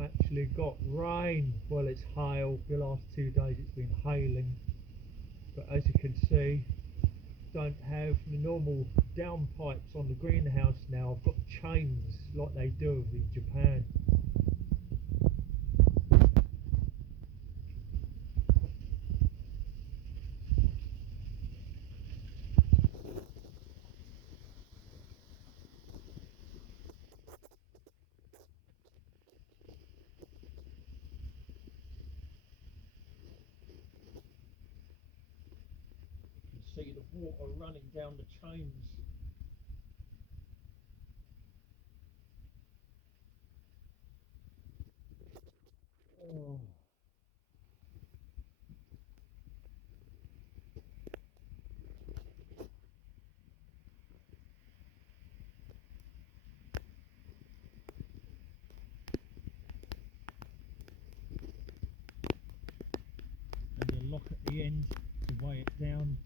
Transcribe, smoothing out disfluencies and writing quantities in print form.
Actually got rain. Well, it's hail. The last 2 days it's been hailing, but as you can see, don't have the normal downpipes on the greenhouse now. I've got chains like they do in Japan. You can see the water running down the chains. Oh. And the lock at the end to weigh it down.